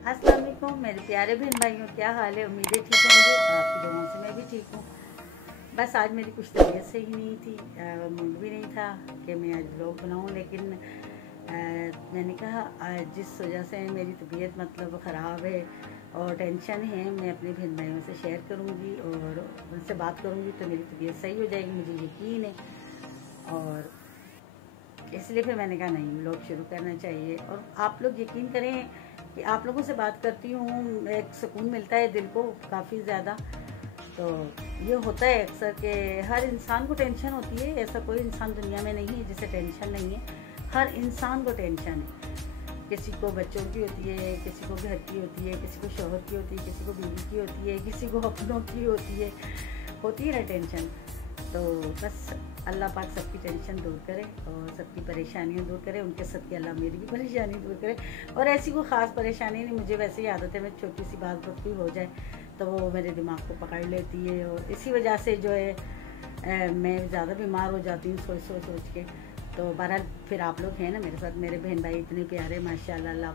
अस्सलाम वालेकुम मेरे प्यारे बहन भाइयों, क्या हाल है। उम्मीदें ठीक होंगे, आपकी दुआओं से मैं भी ठीक हूँ। बस आज मेरी कुछ तबीयत सही नहीं थी, मूड भी नहीं था कि मैं आज व्लॉग बनाऊँ, लेकिन मैंने कहा आज जिस वजह से मेरी तबीयत मतलब ख़राब है और टेंशन है, मैं अपने बहन भाइयों से शेयर करूँगी और उनसे बात करूँगी तो मेरी तबीयत सही हो जाएगी, मुझे यकीन है। और इसलिए फिर मैंने कहा नहीं, व्लॉग शुरू करना चाहिए। और आप लोग यकीन करें कि आप लोगों से बात करती हूँ, एक सुकून मिलता है दिल को काफ़ी ज़्यादा। तो ये होता है अक्सर कि हर इंसान को टेंशन होती है, ऐसा कोई इंसान दुनिया में नहीं है जिसे टेंशन नहीं है। हर इंसान को टेंशन है। किसी को बच्चों की होती है, किसी को घर की होती है, किसी को शौहर की होती है, किसी को बीवी की होती है, किसी को अपनों की होती है ना टेंशन। तो बस अल्लाह पाक सबकी टेंशन दूर करे और सबकी परेशानियां दूर करे, उनके सबकी अल्लाह मेरी भी परेशानी दूर करे। और ऐसी कोई ख़ास परेशानी नहीं, मुझे वैसे ही आदत है, मैं छोटी सी बात कोई हो जाए तो वो मेरे दिमाग को पकड़ लेती है और इसी वजह से जो है मैं ज़्यादा बीमार हो जाती हूँ सोच के। तो बहरहाल फिर आप लोग हैं ना मेरे साथ, मेरे बहन भाई इतने प्यारे माशाल्लाह। अल्लाह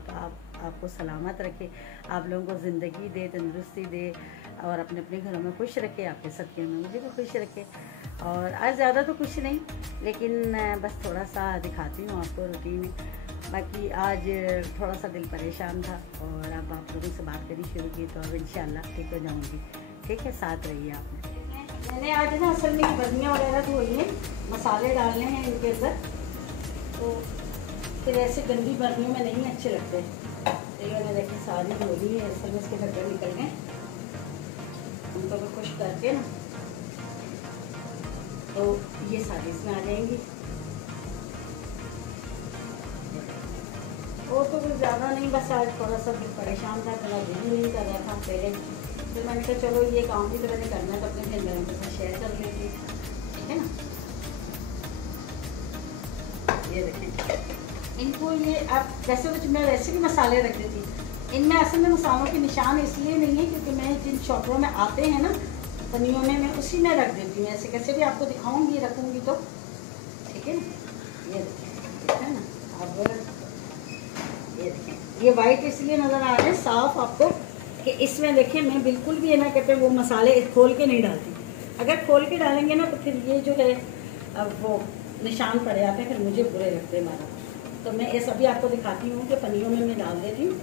आपको सलामत रखे, आप लोगों को ज़िंदगी दे, तंदुरुस्ती दे और अपने अपने घरों में खुश रखे, आपके सबके में मुझे भी खुश रखे। और आज ज़्यादा तो कुछ नहीं, लेकिन बस थोड़ा सा दिखाती हूँ आपको रूटीन। बाकी आज थोड़ा सा दिल परेशान था और अब आप लोगों से बात करनी शुरू की तो अब इंशाल्लाह ठीक हो जाऊँगी। ठीक है, साथ रहिए आप। मैंने आज ना असल में बर्नियाँ वगैरह धोई हैं, मसाले डालने हैं इनके अंदर, तो फिर ऐसे गंदी बर्नियों में नहीं अच्छे लगते। तो मैंने देखी सारी धो ली है, असल में इसके डब्बे निकल गए, उनको भी खुश करके ना तो ये सारी इसमें आ जाएंगी। और तो कुछ ज़्यादा नहीं, बस आज थोड़ा सा परेशान था, थोड़ा दिल नहीं कर रहा था पहले। फिर मैंने कहा चलो ये काम भी तो मैंने करना है तो अपने बहन भाइयों के साथ शेयर कर लेंगे, ठीक है ना। ये देखें इनको, ये आप वैसे तो मैं वैसे भी मसाले रख देती, इनमें असल में मसालों के निशान इसलिए नहीं है क्योंकि मैं जिन शॉपों में आते हैं ना पनियों में, मैं उसी में रख देती हूँ। ऐसे कैसे भी आपको दिखाऊंगी, रखूँगी तो ठीक है ना। ये देखें है ना, अब ये देखें ये वाइट इसलिए नज़र आ रहे हैं साफ आपको कि इसमें देखें मैं बिल्कुल भी है ना कहते वो मसाले खोल के नहीं डालती। अगर खोल के डालेंगे ना तो फिर ये जो है अब वो निशान पड़ जाते हैं, फिर मुझे बुरे लगते हैं मारा। तो मैं ये सभी आपको दिखाती हूँ कि पनियों में मैं डाल देती हूँ,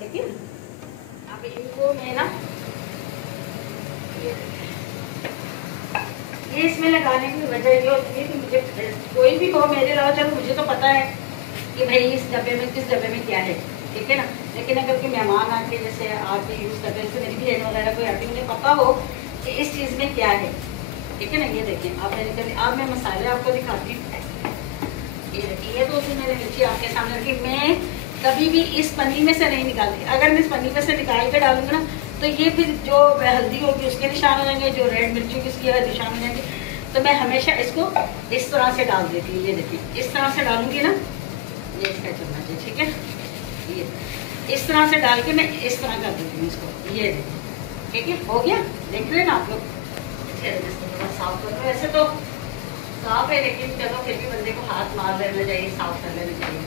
ठीक है ना। अब इनको मैं ना ये इसमें लगाने की वजह ये होती है कि मुझे कोई भी हो मेरे अलावा, चलो मुझे तो पता है कि भाई इस डब्बे में किस डब्बे में क्या है, ठीक है ना। लेकिन अगर कोई मेहमान आके जैसे आके यूज़ करते हैं, जैसे मेरी बहन वगैरह कोई आती, मुझे पता हो कि इस चीज़ में क्या है, ठीक है ना। ये देखें आप मैंने अब मैं मसाले आपको दिखाती हूँ। ये देखिए ये तो मैंने मिर्ची आपके सामने रखी, मैं कभी भी इस पन्नी में से नहीं निकालती। अगर मैं इस पन्नी में से निकाल के डालूंगी ना तो ये फिर जो हल्दी होगी उसके निशान हो जाएंगे, जो रेड मिर्ची की उसकी निशान हो जाएंगे। तो मैं हमेशा इसको इस तरह से डाल देती हूँ। ये देखिए इस तरह से डालूंगी ना, ये इसका चम्मच है, ठीक है। ये इस तरह से डाल के मैं इस तरह कर देती हूँ इसको, ये देखिए ठीक है, हो गया। देख रहे हैं ना आप लोग, इसको थोड़ा साफ कर लो। ऐसे तो साफ है लेकिन चलो फिर भी बंदे को हाथ मार लेना चाहिए, साफ कर लेना चाहिए।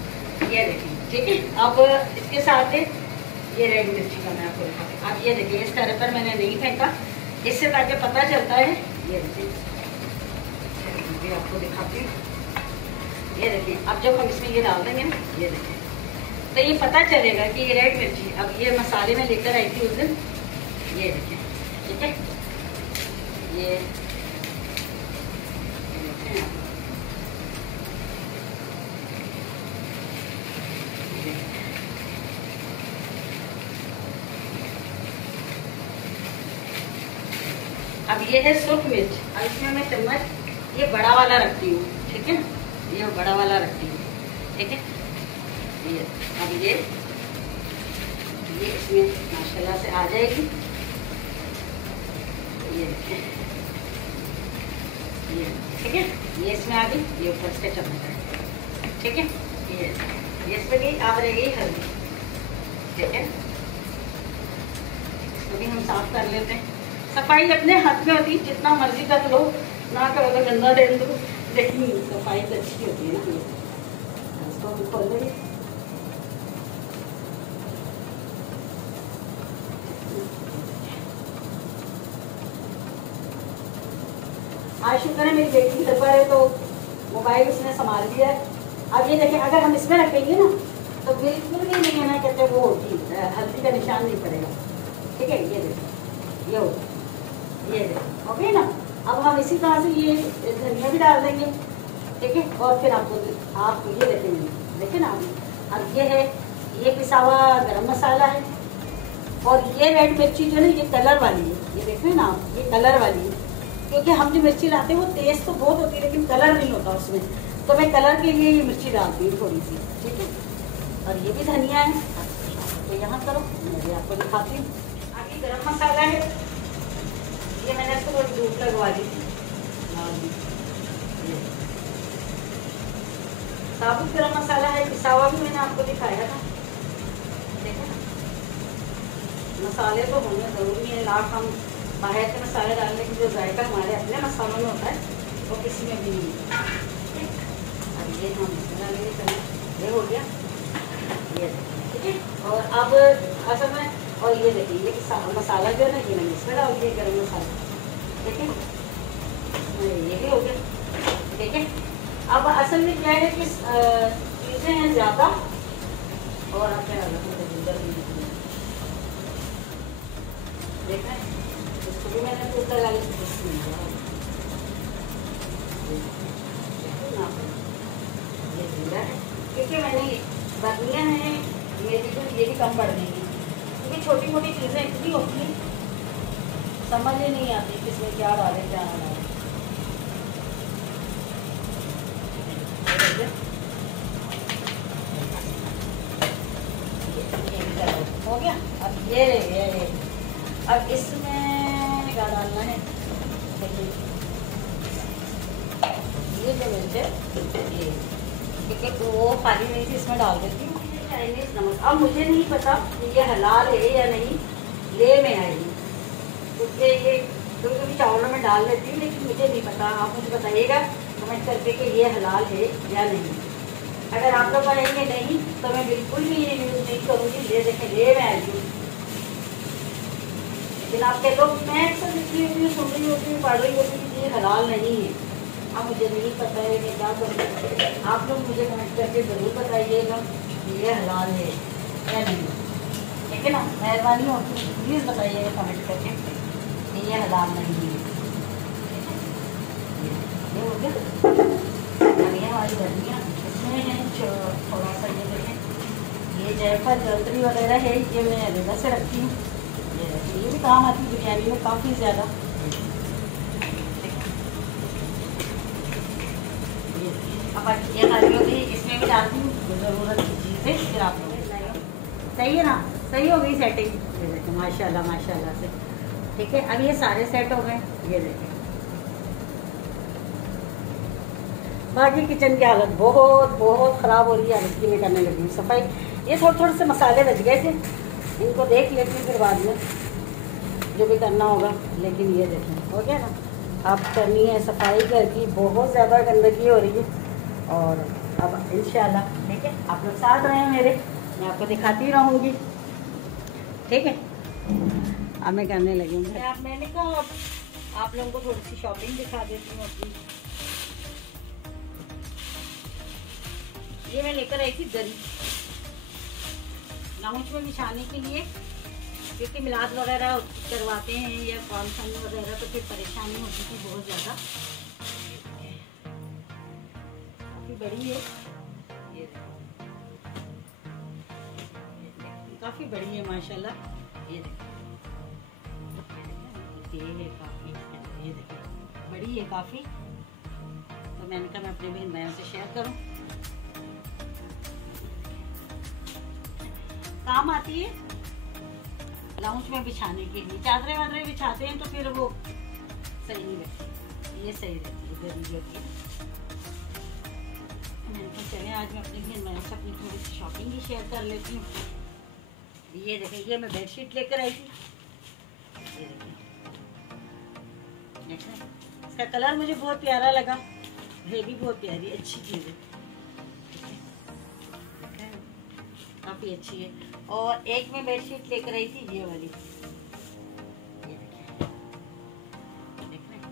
ये देखिए ठीक है। अब इसके साथ है ये रेड मिर्ची का मैं आपको दिखाती हूँ। अब ये देखिए इस तरह पर मैंने नहीं फेंका, इससे ताकि पता चलता है। ये देखिए आपको दिखाती हूँ। ये देखिए अब जब हम इसमें ये डाल देंगे ना, ये देखिए तो ये पता चलेगा कि ये रेड मिर्ची अब ये मसाले में लेकर आई थी उस दिन। ये देखिए ठीक है, ये अब ये है सुर्ख मिर्च। अब इसमें मैं चम्मच ये बड़ा वाला रखती हूँ, ठीक है ना, ये बड़ा वाला रखती हूँ, ठीक है। ये अब ये इसमें माशाल्लाह से आ जाएगी। ये ठीक है, ये इसमें आ गई, ये ऊपर से चम्मच है, ठीक है। ये इसमें भी आ रहेगी हल्दी, ठीक है। इसको भी हम साफ कर लेते हैं। सफाई अपने हाथ में होती है, जितना मर्जी कर लो, ना करो तो गंदा दे दो, लेकिन सफाई तो अच्छी होती है ना। इसको भी खोल देंगे। आज शुक्र है मेरी बेटी घर पर है तो मोबाइल उसने संभाल दिया है। अब ये देखें, अगर हम इसमें रखेंगे ना तो बिल्कुल भी नहीं है ना, कहते वो होगी हल्दी का निशान नहीं पड़ेगा। ठीक है, ये देखो, ये देखो, ओके ना। अब हम इसी तरह से ये धनिया भी डाल देंगे। ठीक है, और फिर आप ये देखेंगे, देखें ना आप। अब ये है, ये पिसा हुआ गरम मसाला है, और ये रेड मिर्ची जो है ये कलर वाली है, ये देख रहे हैं ना आप, ये कलर वाली है। क्योंकि हम जो मिर्ची लाते हैं वो तेज तो बहुत होती है लेकिन कलर नहीं होता उसमें, तो मैं कलर के लिए ये मिर्ची डालती हूँ थोड़ी सी। ठीक है, और ये भी धनिया है, तो यहाँ करो, मैं भी आपको दिखाती हूँ। आगे गरम मसाला है, ये मैंने इसको थोड़ी धूप लगवा दी थी। साबुत गरम मसाला है, पिसा हुआ भी मैंने आपको दिखाया था। देखो ना, मसाले तो होने जरूरी है, लाख हम बाहर के मसाले डालने की जो जायका हमारे अपने मसालों में होता है वो किसी में भी नहीं है। अब ये हम ये हो गया, ये ठीक है। और अब असल में, और ये देखिए, ये मसाला जो है ना ये मैंने इसमें डाल दिया गरम मसाला। ठीक है, ये भी हो गया। ठीक है, अब असल में क्या है कि चीज़ें हैं ज़्यादा, और आप क्या देख रहे हैं, इसको भी मैंने पूरा लगा ये जीरा है, क्योंकि मैंने बर्नियाँ हैं मेरी, तो ये भी कम पड़ देंगी, क्योंकि छोटी मोटी चीज़ें इतनी होती हैं समझ ही नहीं आती किसमें क्या डालें क्या ना डालें। हो गया। अब ये अब इसमें क्या डालना है, ये जो मिर्च है ये, क्योंकि वो खाली नहीं थी इसमें डाल देती हूँ। चाइनीज़ नमक, अब मुझे नहीं पता कि ये हलाल है या नहीं, ले में आएगी क्योंकि ये कभी चावलों में डाल लेती हूँ, लेकिन मुझे नहीं पता। आप मुझे बताइएगा कमेंट करके कि ये हलाल है या नहीं। अगर आप लोग कहेंगे नहीं तो मैं बिल्कुल भी ये यूज़ नहीं करूँगी। ले देखें, ले मैं आएगी, लेकिन आपके लोग, मैं अक्सर लिखी होती हूँ, सुन रही होती हूँ, पढ़ रही होती हूँ कि ये हलाल नहीं है। अब मुझे नहीं पता है कि क्या करूँ, आप लोग मुझे कमेंट करके ज़रूर बताइएगा कि ये हलाल है या नहीं। ठीक है ना, मेहरबानी होती है, प्लीज़ बताइएगा कमेंट करके कि ये हलाल नहीं है। ये हो गया धनिया वाली धनिया, इसमें है थोड़ा सा, ये देखें, ये जायफल जल्दी वगैरह है, ये मैं अलग से रखती हूँ। ये भी काम आती है बिरयानी में काफ़ी ज़्यादा। अब ये खाली हो गई, इसमें भी डालती हूँ ज़रूरत की चीज़ें, फिर आप लोग सही है ना, सही हो गई सेटिंग। ये देखें, माशाल्लाह माशाल्लाह से। ठीक है, अब ये सारे सेट हो गए। ये देखें, बाकी किचन की हालत बहुत बहुत ख़राब हो रही है, हालत की मैं करने लगी हूँ सफाई। ये थोड़े थोड़े से मसाले बच गए थे, इनको देख लेती हूँ फिर बाद में जो भी करना होगा। लेकिन ये देखें, हो गया ना। अब करनी है सफाई घर की, बहुत ज़्यादा गंदगी हो रही है, और अब इंशाल्लाह ठीक है, आप लोग साथ रहे मेरे, मैं आपको दिखाती रहूँगी। ठीक है, अब मैं करने लगी हूँ। मैंने कहा आप लोगों को थोड़ी सी शॉपिंग दिखा देती हूँ अपनी। ये मैं लेकर आई थी दरी लाउंज में बिछाने के लिए, क्योंकि मिलाद वगैरह करवाते हैं या फंक्शन वगैरह, तो फिर परेशानी होती थी बहुत ज़्यादा। काफ़ी बड़ी है ये, काफ़ी बड़ी है माशाल्लाह। ये देखिए काफ़ी, ये देखिए बड़ी है काफ़ी, तो मैंने कहा मैं अपने बहन भाइयों से शेयर करूं, काम आती है लाउंज में बिछाने के लिए। चादरें वादरें बिछाते हैं तो फिर वो सही नहीं लगती, ये सही रहती है गर्मियों की। मैंने कहा चलें आज मैं अपनी बहन भाइयों से अपनी थोड़ी सी शॉपिंग ही शेयर कर लेती हूँ। ये देखिए, ये मैं बेडशीट लेकर आई थी, ये देखिए, इसका कलर मुझे बहुत प्यारा लगा, ये भी बहुत प्यारी अच्छी चीज़ है, काफ़ी अच्छी है। और एक मैं बेडशीट लेकर आई थी ये वाली, ये देखिए, देख रहे हैं,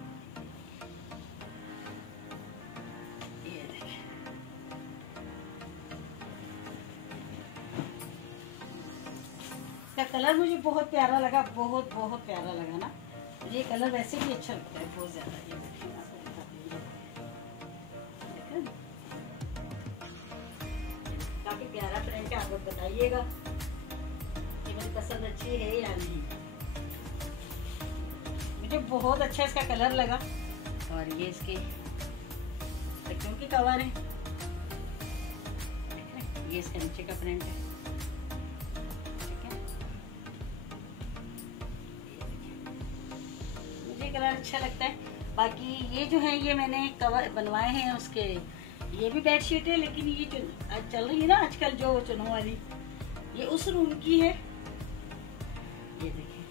इसका कलर मुझे बहुत प्यारा लगा, बहुत बहुत प्यारा लगा ना। ये कलर वैसे भी अच्छा लगता है बहुत ज्यादा। ये देखिए आपको दिखाती हूँ, काफी प्यारा प्रिंट है। आप लोग बताइएगा कि मेरी पसंद अच्छी है या नहीं। मुझे बहुत अच्छा इसका कलर लगा। और ये इसके तकियों की कवर है, ये इसका नीचे का प्रिंट है, ठीक है। मुझे कलर अच्छा लगता है। बाकी ये जो है ये मैंने कवर बनवाए हैं उसके, ये भी बेडशीट है, लेकिन ये जो चल रही है ना आजकल जो चुनों वाली, ये उस रूम की है। ये देखिए,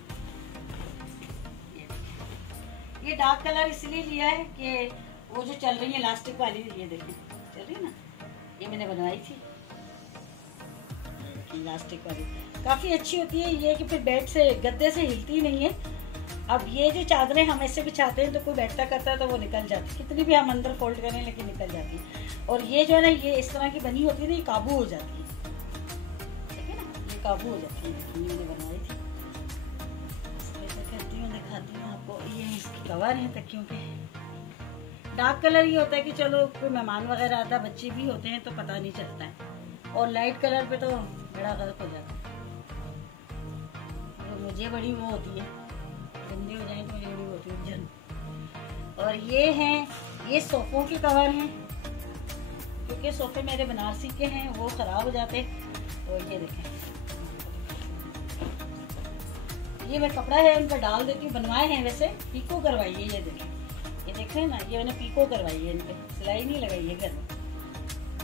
ये डार्क कलर इसलिए लिया है कि वो जो चल रही है इलास्टिक वाली, ये देखिए चल रही है ना, ये मैंने बनवाई थी इलास्टिक वाली, काफी अच्छी होती है। ये कि फिर बेड से गद्दे से हिलती नहीं है। अब ये जो चादरें हम ऐसे बिछाते हैं तो कोई बैठता करता है तो वो निकल जाती है, कितनी भी हम अंदर फोल्ड करें लेकिन निकल जाती है। और ये जो है ना, ये इस तरह की बनी होती है ना, ये काबू हो जाती है, ठीक है ना, ये काबू हो जाती है। ये मैंने बनवाई थी, करती हूँ, दिखाती हूँ आपको। ये इसकी कवर है तकियों के। डार्क कलर ये होता है कि चलो कोई मेहमान वगैरह आता है, बच्चे भी होते हैं तो पता नहीं चलता है। और लाइट कलर पे तो बड़ा गलत हो जाता है। तो मुझे बड़ी वो होती है, गंदे हो जाए तो मुझे बड़ी होती है जन। और ये हैं, ये सोफों के कवर हैं, क्योंकि सोफे मेरे बनारसी के हैं, वो ख़राब हो जाते। और ये देखें, ये मैं कपड़ा है उनका डाल देती हूँ, बनवाए हैं वैसे, पीको करवाई है। ये देखें, ये देख रहे हैं ना, ये मैंने पीको करवाई है, इन पे सिलाई नहीं लगाई है घर में।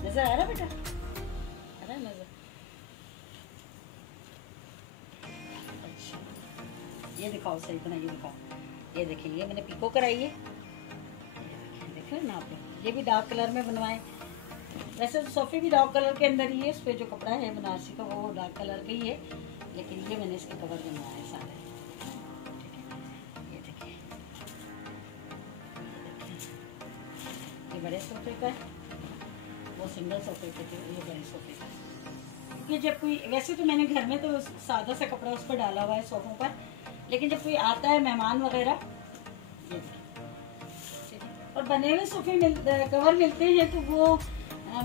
नजर आ रहा बेटा, आ रहा नजर? अच्छा, ये दिखाओ सही तरह, ये दिखाओ, ये देखिए, ये मैंने पीको कराई है। देख रहे हैं ना आप लोग, ये भी डार्क कलर में बनवाए। वैसे तो सोफे भी डार्क कलर के अंदर ही है, उस पर जो कपड़ा है बनारसी का वो डार्क कलर का ही है, लेकिन ये मैंने इसके कवर बनवाए हैं सारे, ठीक है। ये देखिए, ये बड़े सोफे का है, वो सिंगल सोफे के थे, ये बड़े सोफे का। क्योंकि जब कोई, वैसे तो मैंने घर में तो सादा सा कपड़ा उस पर डाला हुआ है सोफों पर, लेकिन जब कोई आता है मेहमान वगैरह, ये देखिए, और बने हुए सोफे कवर मिलते हैं तो वो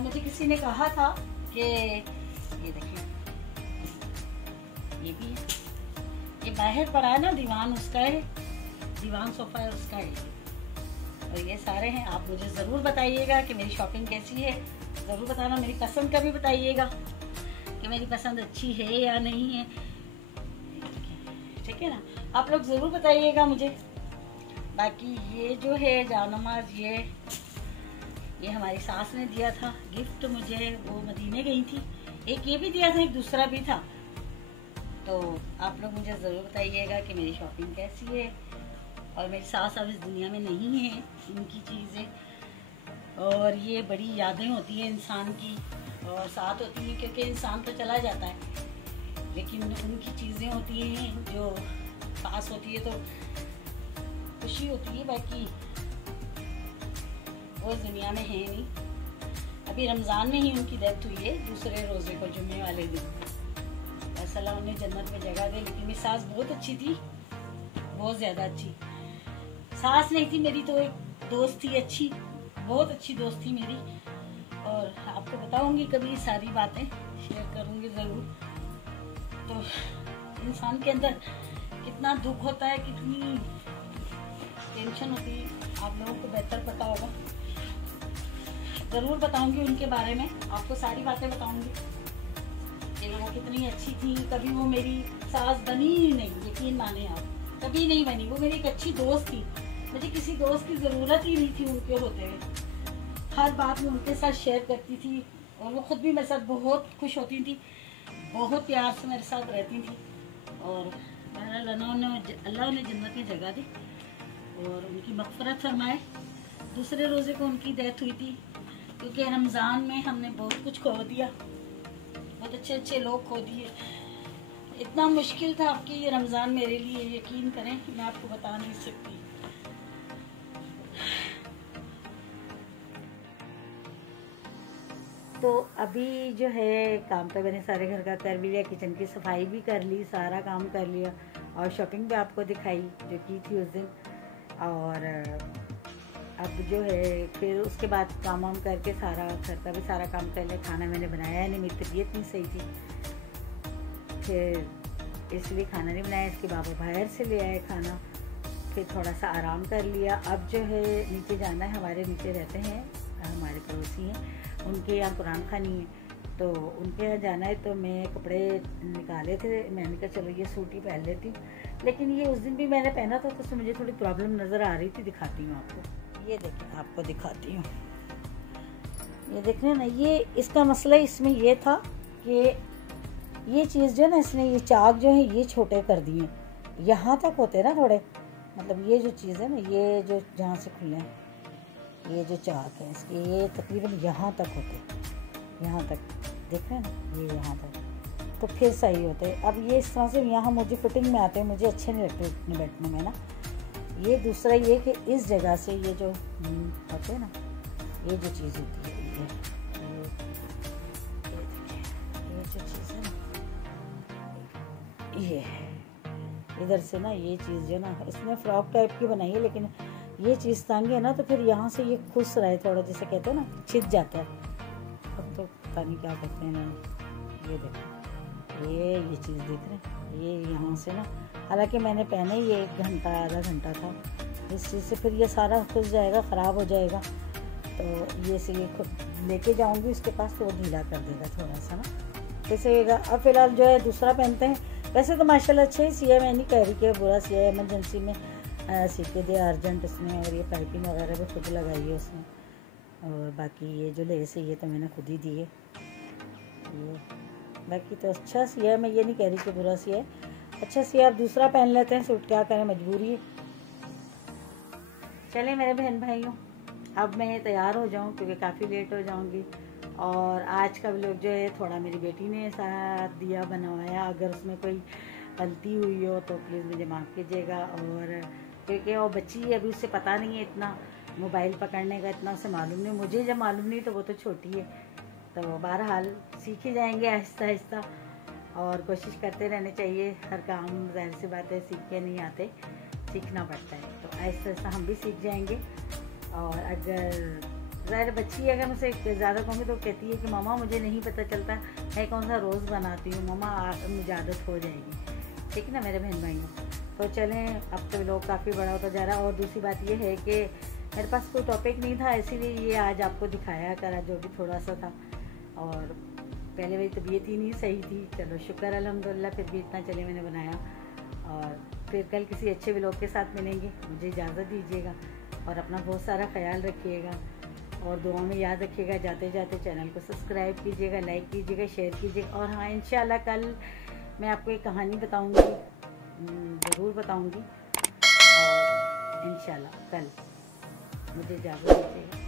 मुझे किसी ने कहा था कि ये देखिए, ये भी है, ये बाहर पड़ा है ना दीवान, उसका है, दीवान सोफा है उसका है। और ये सारे हैं। आप मुझे ज़रूर बताइएगा कि मेरी शॉपिंग कैसी है, ज़रूर बताना। मेरी पसंद का भी बताइएगा कि मेरी पसंद अच्छी है या नहीं है, ठीक है ना। आप लोग ज़रूर बताइएगा मुझे। बाकी ये जो है जानमाज, ये हमारी सास ने दिया था गिफ्ट मुझे, वो मदीने गई थी। एक ये भी दिया था, एक दूसरा भी था। तो आप लोग मुझे ज़रूर बताइएगा कि मेरी शॉपिंग कैसी है। और मेरी सास अब इस दुनिया में नहीं है, उनकी चीज़ें और ये बड़ी यादें होती हैं इंसान की, और साथ होती हैं, क्योंकि इंसान तो चला जाता है लेकिन उनकी चीज़ें होती हैं जो पास होती है तो खुशी होती है। बाकी वो इस दुनिया में है नहीं। अभी रमज़ान में ही उनकी डेथ हुई है, दूसरे रोज़े को, जुम्मे वाले दिन। अल्लाह उन्हें जन्नत में जगह दे। लेकिन मेरी सास बहुत अच्छी थी, बहुत ज़्यादा अच्छी। सास नहीं थी मेरी तो एक दोस्त थी अच्छी, बहुत अच्छी दोस्त थी मेरी। और आपको बताऊंगी कभी, सारी बातें शेयर करूंगी ज़रूर। तो इंसान के अंदर कितना दुख होता है, कितनी टेंशन होती है, आप लोगों को बेहतर पता होगा। ज़रूर बताऊंगी उनके बारे में, आपको सारी बातें बताऊंगी कि वो कितनी अच्छी थी। कभी वो मेरी सास बनी ही नहीं, यकीन माने आप, कभी नहीं बनी। वो मेरी एक अच्छी दोस्त थी, मुझे किसी दोस्त की ज़रूरत ही नहीं थी उनके होते हुए। हर बात में उनके साथ शेयर करती थी और वो ख़ुद भी मेरे साथ बहुत खुश होती थी, बहुत प्यार से मेरे साथ रहती थी। और अल्लाह उन्हें जन्नत में जगह दी और उनकी मग़फ़िरत फरमाए। दूसरे रोज़े को उनकी डेथ हुई थी, क्योंकि रमज़ान में हमने बहुत कुछ खो दिया, बहुत अच्छे अच्छे लोग खो दिए। इतना मुश्किल था आपकी ये रमज़ान मेरे लिए, यकीन करें मैं आपको बता नहीं सकती। तो अभी जो है काम तो मैंने सारे घर का कर भी लिया, किचन की सफाई भी कर ली, सारा काम कर लिया और शॉपिंग भी आपको दिखाई जो की थी उस दिन। और अब जो है फिर उसके बाद काम वाम करके सारा घर का भी सारा काम कर लिया। खाना मैंने बनाया नहीं, मेरी तबीयत नहीं सही थी, फिर इसलिए खाना नहीं बनाया। इसके बाबा बाहर से ले आए खाना, फिर थोड़ा सा आराम कर लिया। अब जो है नीचे जाना है, हमारे नीचे रहते हैं हमारे पड़ोसी हैं, उनके यहाँ कुरान खानी है तो उनके यहाँ जाना है। तो मैं कपड़े निकाले थे, मैंने कहा चलो ये सूट ही पहन लेती हूँ, लेकिन ये उस दिन भी मैंने पहना था तो उसमें मुझे थोड़ी प्रॉब्लम नज़र आ रही थी। दिखाती हूँ आपको, ये देखें, आपको दिखाती हूँ, ये देख रहे हैं ना, ये इसका मसला इसमें ये था कि ये चीज़ जो है ना, इसने ये चाक जो है ये छोटे कर दिए, यहाँ तक होते ना थोड़े, मतलब ये जो चीज़ है ना, ये जो जहाँ से खुले हैं, ये जो चाक है इसके, ये तकरीबन यहाँ तक होते, यहाँ तक देख रहे हैं ना, ये यहाँ तक, तो फिर सही होते। अब ये इस तरह से यहाँ मुझे फिटिंग में आते हैं, मुझे अच्छे नहीं लगते उठने बैठने में ना। ये दूसरा ये कि इस जगह से ये जो होते हैं ना, ये जो चीज़ होती है, ये जो चीज़ है ना, ये इधर से ना, ये चीज़ जो ना इसमें फ्रॉक टाइप की बनाई है, लेकिन ये चीज़ तंग है ना, तो फिर यहाँ से ये खुश रहे थोड़ा, जैसे कहते हैं ना छिद जाता है। अब तो पता नहीं क्या करते हैं इन्होंने। ये देखो, ये चीज़ देख रहे हैं, ये यहाँ से ना, हालांकि मैंने पहने ये 1 घंटा आधा घंटा था, इस चीज़ से फिर ये सारा खुश जाएगा, ख़राब हो जाएगा। तो ये से ये खुद लेके जाऊँगी उसके पास, तो वो ढीला कर देगा थोड़ा सा ना, जैसे। अब फिलहाल जो है दूसरा पहनते हैं। वैसे तो माशाल्लाह अच्छे ही सिया, मैं नहीं कह रही कि बुरा सिया, इमरजेंसी में सी के दिया अर्जेंट उसमें, और ये पाइपिंग वगैरह भी खुद लगाई है उसने, और बाकी ये जो लेस है ये तो मैंने खुद ही दी है। ये बाकी तो अच्छा सिया है, मैं ये नहीं कह रही कि बुरा सिया है, अच्छा सिया। अब दूसरा पहन लेते हैं सूट, क्या करें, मजबूरी है। चले मेरे बहन भाइयों, अब मैं तैयार हो जाऊँ क्योंकि काफ़ी लेट हो जाऊँगी। और आज का व्लॉग जो है थोड़ा मेरी बेटी ने साथ दिया बनवाया, अगर उसमें कोई गलती हुई हो तो प्लीज़ मुझे माफ़ कीजिएगा। और क्योंकि वो बच्ची है, अभी उससे पता नहीं है इतना मोबाइल पकड़ने का, इतना उसे मालूम नहीं, मुझे जब मालूम नहीं तो वो तो छोटी है, तो बहरहाल सीख ही जाएंगे आहिस्ता आहिस्ता, और कोशिश करते रहने चाहिए। हर काम ज़ाहिर सी बात है सीख के नहीं आते, सीखना पड़ता है, तो आहिस्ता आहिस्ता हम भी सीख जाएंगे। और अगर ज़ाहिर बच्ची अगर मुझसे ज़्यादा कहूँगी तो कहती है कि मामा मुझे नहीं पता चलता मैं कौन सा रोज़ बनाती हूँ, मामा मुझे आदत हो जाएगी, ठीक है ना मेरे बहन भाइयों। तो चलें, अब तो लोग काफ़ी बड़ा होता जा रहा है। और दूसरी बात ये है कि मेरे पास कोई टॉपिक नहीं था, इसीलिए ये आज आपको दिखाया करा जो भी थोड़ा सा था। और पहले मेरी तबीयत ही नहीं सही थी, चलो शुक्र अल्हम्दुलिल्लाह फिर भी इतना चले मैंने बनाया। और फिर कल किसी अच्छे व्लॉग के साथ मिलेंगे, मुझे इजाज़त दीजिएगा और अपना बहुत सारा ख्याल रखिएगा और दुआ में याद रखिएगा। जाते जाते चैनल को सब्सक्राइब कीजिएगा, लाइक कीजिएगा, शेयर कीजिएगा। और हाँ, इंशाल्लाह कल मैं आपको एक कहानी बताऊंगी, ज़रूर बताऊंगी, और इंशाल्लाह कल मुझे इजाज़त दीजिएगा।